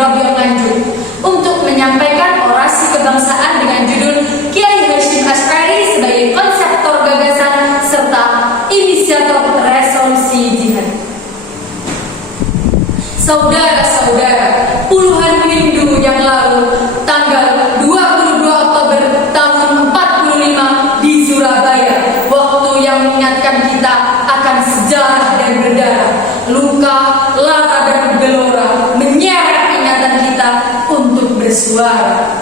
Rabiul Nganjuk untuk menyampaikan orasi kebangsaan dengan judul Kiai Hasyim Asy'ari sebagai konseptor gagasan serta inisiator resolusi jihad. Saudara-saudara, puluhan minggu yang lalu, tanggal 22 Oktober tahun 45 di Surabaya, waktu yang mengingatkan kita akan sejarah dan berdarah, luka, lara dan gelora, menyeret ingatan kita untuk bersuara.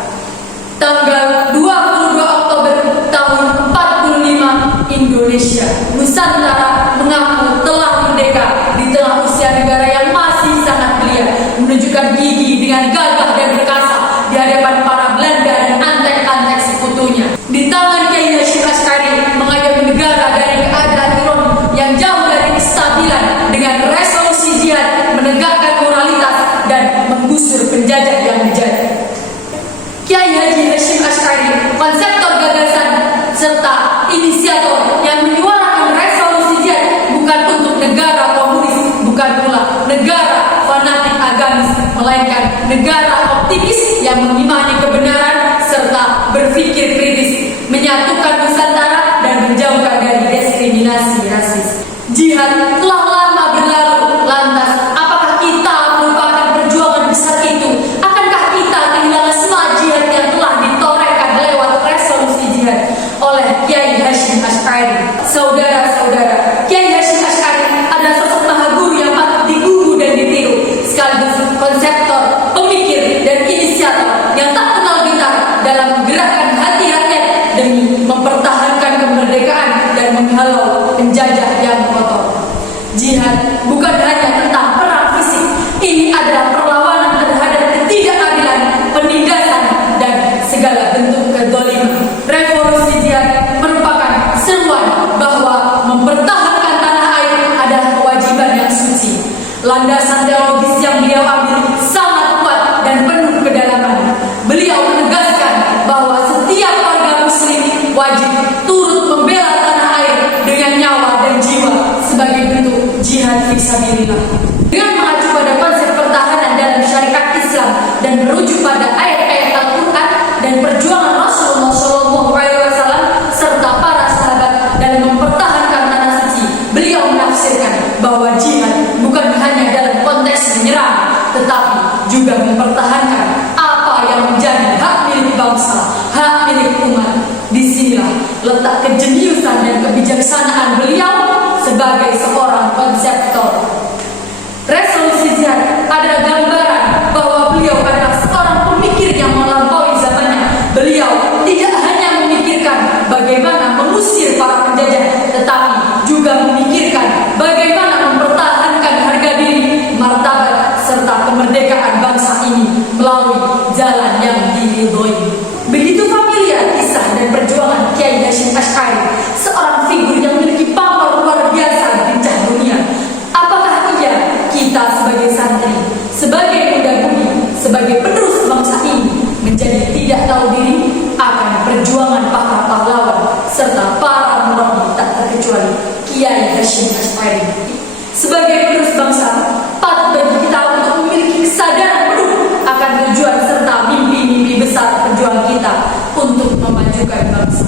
Tanggal 22 Oktober tahun 45, Indonesia, Nusantara mengaku telah merdeka di tengah usia negara yang masih sangat belia, menunjukkan gigi dengan gagah dan perkasa di hadapan para Belanda dan antek-antek sekutunya. Di tangan Kiai Hasyim Asy'ari mengayomi negara dari keadaan iron yang jauh dari kestabilan dengan resolusi jihad, menegakkan moralitas dan menggusur penjajah yang bejat. Kiai Haji Hasyim Asy'ari, konseptor gagasan serta inisiator yang menyuarakan resolusi jihad bukan untuk negara komunis, bukan pula negara fanatik agamis, melainkan negara optimis yang mengimani kebenaran serta berpikir kritis, menyatukan Nusantara dan menjauhkan dari diskriminasi rasis. Jihad telah lama berlalu, lantas apakah kita melupakan perjuangan besar itu? Akankah kita kehilangan semua jihad yang telah ditorehkan lewat resolusi jihad oleh Kiai Hasyim Asy'ari? Saudara-saudara, Kiai Hasyim Asy'ari adalah sosok mahaguru yang patut digugu dan ditiru, sekaligus konseptor, pemikir, dan inisiator yang tak kenal gentar dalam menggerakkan hati rakyat demi mempertahankan kemerdekaan dan menghalau penjajah yang kotor. Jihad bukan hanya tentang perang fisik, ini adalah perlawanan terhadap ketidakadilan, penindasan, dan segala bentuk kezaliman. Revolusi jihad merupakan seruan bahwa mempertahankan tanah air adalah kewajiban yang suci. Landasan teologis yang beliau ambil sangat kuat dan penuh kedalaman. Beliau menegaskan bahwa setiap warga muslim wajib turut membela tanah air dengan nyawa dan jiwa sebagai bentuk jihad fisabilillah. Dengan mengacu pada konsep pertahanan dalam syariat Islam dan merujuk pada ayat-ayat Al-Quran dan perjuangan Rasulullah SAW serta para sahabat dalam mempertahankan tanah suci, beliau menafsirkan bahwa jihad bukan hanya dalam konteks menyerang, tetapi juga mempertahankan apa yang menjadi hak milik bangsa, hak milik umat. Disinilah letak kejeniusan dan kebijaksanaan beliau sebagai seorang konseptor. Resolusi jihad adalah gambaran bahwa beliau adalah seorang pemikir yang melampaui zamannya. Beliau tidak hanya memikirkan bagaimana mengusir para penjajah, tetapi juga memikirkan bagaimana mempertahankan harga diri, martabat, serta kemerdekaan bangsa ini melalui jalan yang diridhoi. Begitu familiar kisah dan perjuangan Kiai Hasyim Asy'ari, seorang figur yang memiliki pamor luar biasa di kancah dunia. Apakah kita sebagai santri, sebagai muda budi, sebagai penerus bangsa ini menjadi tidak tahu diri akan perjuangan para pahlawan serta para murabbi tak terkecuali Kiai Hasyim Asy'ari? Sebagai penerus bangsa, patut bagi kita untuk memiliki kesadaran penuh akan tujuan serta mimpi-mimpi besar perjuangan kita untuk memajukan bangsa.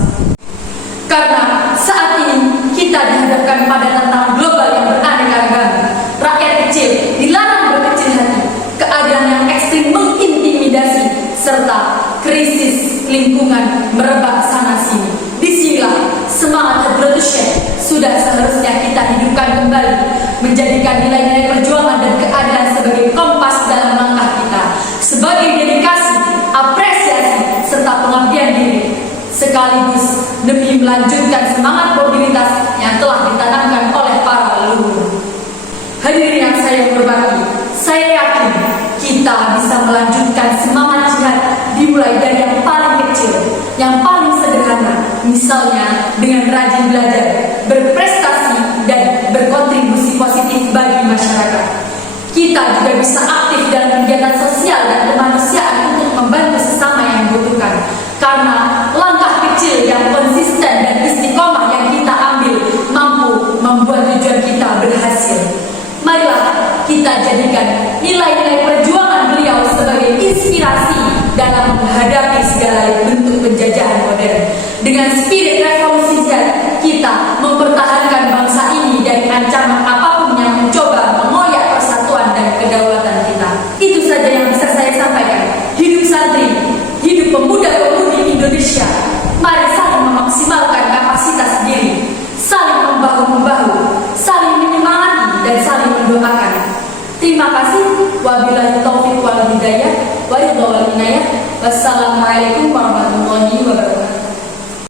Karena saat ini kita dihadapkan pada tantangan global yang beraneka ragam. Rakyat kecil dilarang berkecil hati, keadaan yang ekstrim mengintimidasi, serta krisis lingkungan merebak sana-sini. Disinilah semangat Hadratus Syekh sudah seharusnya kita hidupkan kembali, menjadikan nilai-nilai perjuangan dan keadilan sebagai kompas dalam langkah kita, sebagai dedikasi, apresiasi, serta pengabdian diri, sekaligus demi melanjutkan semangat mobilitas yang telah ditanamkan oleh para leluhur. Hadirin yang saya hormati, saya yakin kita bisa melanjutkan semangat jihad dimulai dari yang paling kecil, yang paling sederhana, misalnya dengan rajin belajar, berprestasi, dan berkontribusi positif bagi masyarakat. Kita juga bisa aktif dalam kegiatan sosial dan kemanusiaan untuk membantu sesama yang membutuhkan. Karena langkah kecil yang konsisten dan istiqomah yang kita ambil mampu membuat tujuan kita berhasil. Marilah kita jadikan nilai-nilai perjuangan beliau sebagai balik bentuk penjajahan modern. Dengan spirit revolusi kita mempertahankan bangsa ini dari ancaman apapun yang mencoba mengoyak persatuan dan kedaulatan kita. Itu saja yang bisa saya sampaikan. Hidup santri, hidup pemuda-pemudi Indonesia. Mari saling memaksimalkan kapasitas diri, saling membahu-membahu, saling menyemangati dan saling mendoakan. Terima kasih. Wabillahi taufiq wal hidayah. Wassalamualaikum warahmatullahi wabarakatuh.